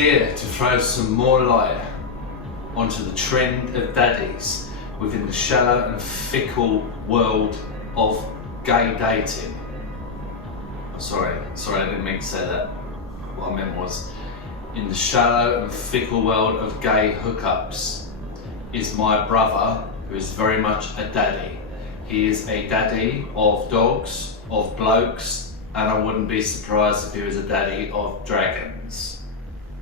here to throw some more light onto the trend of daddies within the shallow and fickle world of gay dating. Sorry, I didn't mean to say that. What I meant was, in the shallow and fickle world of gay hookups is my brother, who is very much a daddy. He is a daddy of dogs, of blokes, and I wouldn't be surprised if he was a daddy of dragons.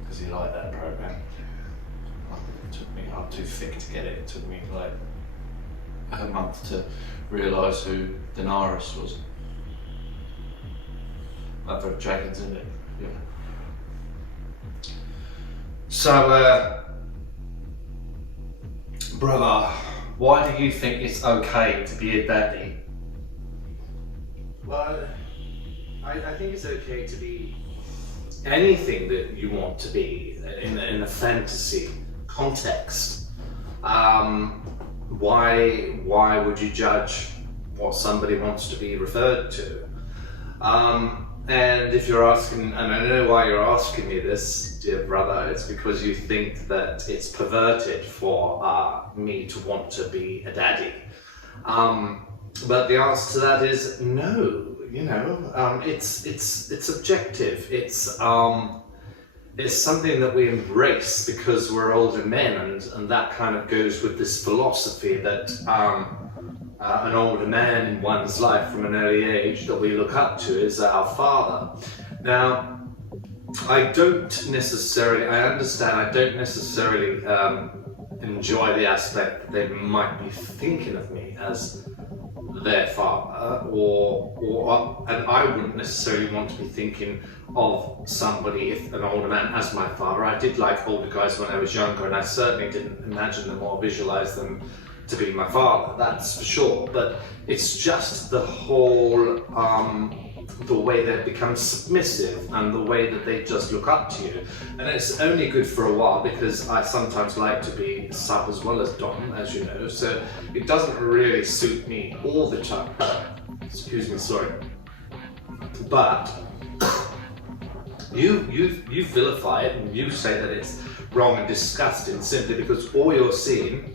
Because he liked that program. It took me, I'm too thick to get it. It took me like a month to realise who Daenerys was. Like for dragons, isn't it? Yeah. So, brother, why do you think it's okay to be a daddy? Well, I think it's okay to be anything that you want to be in a fantasy context. Why would you judge what somebody wants to be referred to? And if you're asking, and I know why you're asking me this, dear brother, it's because you think that it's perverted for me to want to be a daddy. But the answer to that is no. You know, it's objective. It's something that we embrace because we're older men, and that kind of goes with this philosophy that an older man in one's life from an early age that we look up to is our father. Now, I don't necessarily enjoy the aspect that they might be thinking of me as their father, and I wouldn't necessarily want to be thinking of somebody, if an older man, as my father. I did like older guys when I was younger, and I certainly didn't imagine them or visualize them to be my father, that's for sure. But it's just the whole, the way they become submissive and the way that they just look up to you. And it's only good for a while, because I sometimes like to be sub as well as dom, as you know, so it doesn't really suit me all the time. Excuse me, sorry. But you vilify it, and you say that it's wrong and disgusting simply because all you're seeing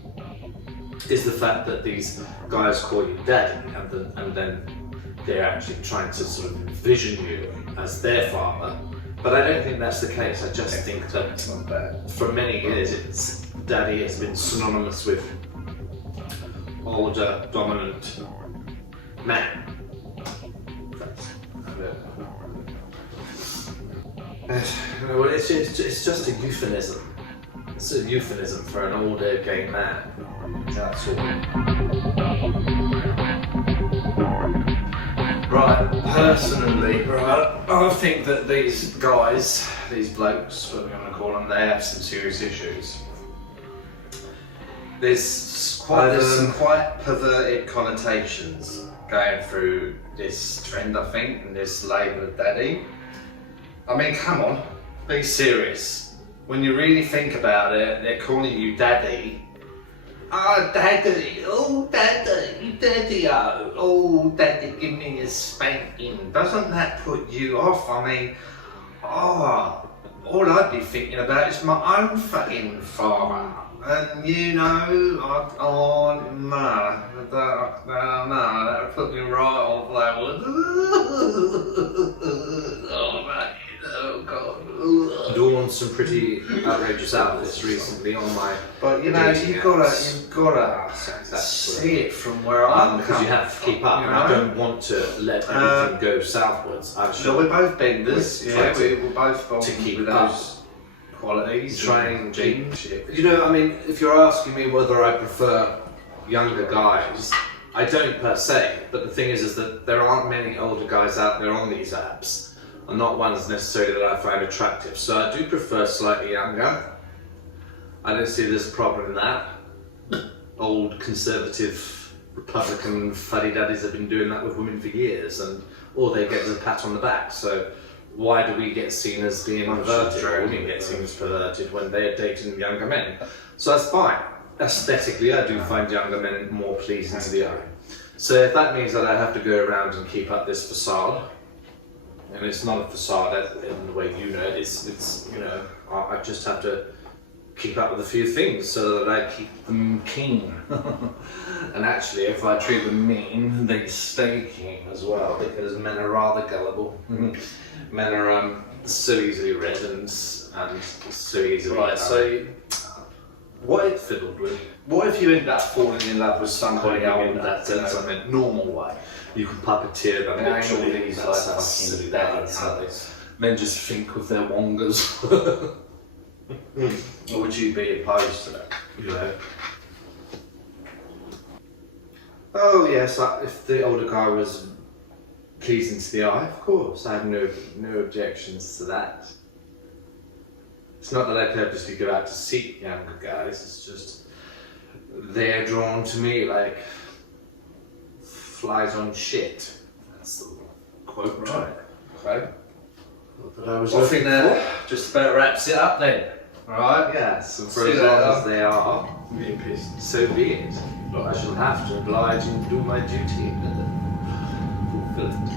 is the fact that these guys call you daddy, and then they're actually trying to sort of envision you as their father. But I don't think that's the case. I just think that for many years, daddy has been synonymous with older, dominant man. Well, it's just a euphemism. It's a euphemism for an older gay man. That's all. Right, personally, I think that these guys, these blokes, what we're going to call them, they have some serious issues. There's some quite perverted connotations going through this trend, I think, and this label of daddy. I mean, come on, be serious. When you really think about it, they're calling you daddy. Oh, daddy, oh, daddy, daddy-o, oh, daddy, give me a spanking. Doesn't that put you off? I mean, all I'd be thinking about is my own fucking father. And you know, no, that would put me right off that one. Oh, mate. Oh God! I've worn some pretty outrageous outfits recently on my. But you know, you've gotta see it from where I'm. Because you have to keep up. You know? I don't want to let everything go southwards. No, we're both benders. Yeah, we're both born to keep with those qualities. Trying jeans. You know, I mean, if you're asking me whether I prefer younger guys, I don't per se. But the thing is that there aren't many older guys out there on these apps. And not ones necessarily that I find attractive. So I do prefer slightly younger. I don't see there's a problem in that. Old conservative Republican fuddy-duddies have been doing that with women for years, and all they get is a pat on the back. So why do we get seen as being perverted? Women get seen as perverted when they're dating younger men. So that's fine. Aesthetically, I do find younger men more pleasing to the eye. So if that means that I have to go around and keep up this facade, and it's not a facade in the way you know it, it's you know, I just have to keep up with a few things so that I keep them keen. And actually, if I treat them mean, they stay keen as well, because men are rather gullible. Men are so easily read and so easily so what if fiddled with. What if you end up falling in love with somebody in that sense, I mean, normal way? You can puppeteer them. Literally, These that's fucking daddies. Men just think with their wongers. Or would you be opposed to that? You know. Oh yes, if the older guy was pleasing to the eye, of course, I have no objections to that. It's not that I purposely go out to seek younger guys, it's just they're drawn to me like flies on shit. That's the quote, Right. Okay. That I was Well, I think looking that just about wraps it up then. Alright? Yes, and for See as you long later. as they are, Being pissed. so be it. I shall have to oblige and do my duty and fulfill it.